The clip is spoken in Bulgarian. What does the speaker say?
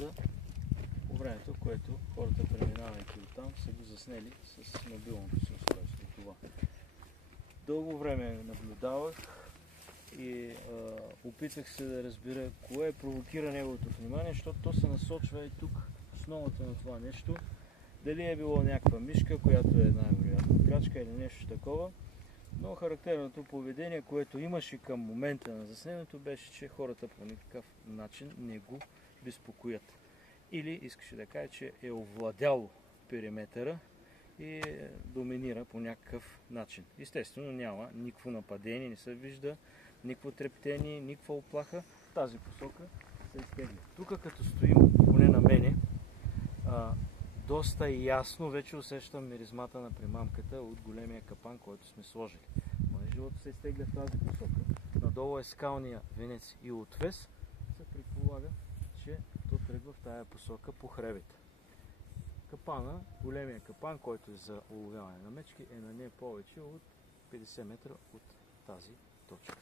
леопарда по времето, в което хората, преминавайки оттам, са го заснели с мобилното си устройство. Това. Дълго време наблюдавах и опитах се да разбера кое провокира неговото внимание, защото то се насочва и тук в основата на това нещо. Дали е било някаква мишка, която е най-вероятно крачка или нещо такова. Но характерното поведение, което имаше към момента на заснемането, беше, че хората по никакъв начин не го безпокоят. Или искаше да каже, че е овладяло периметъра и доминира по някакъв начин. Естествено няма никакво нападение, не се вижда никакво трептение, никаква оплаха. В тази посока се изтегля. Тук като стоим, поне на мене, доста ясно вече усещам миризмата на примамката от големия капан, който сме сложили. Живото се изтегля в тази посока. Надолу е скалния венец и отвес. Се предполага, че то тръгва в тая посока по хребета. Капана, големия капан, който е за уловяване на мечки, е на не повече от 50 метра от тази точка.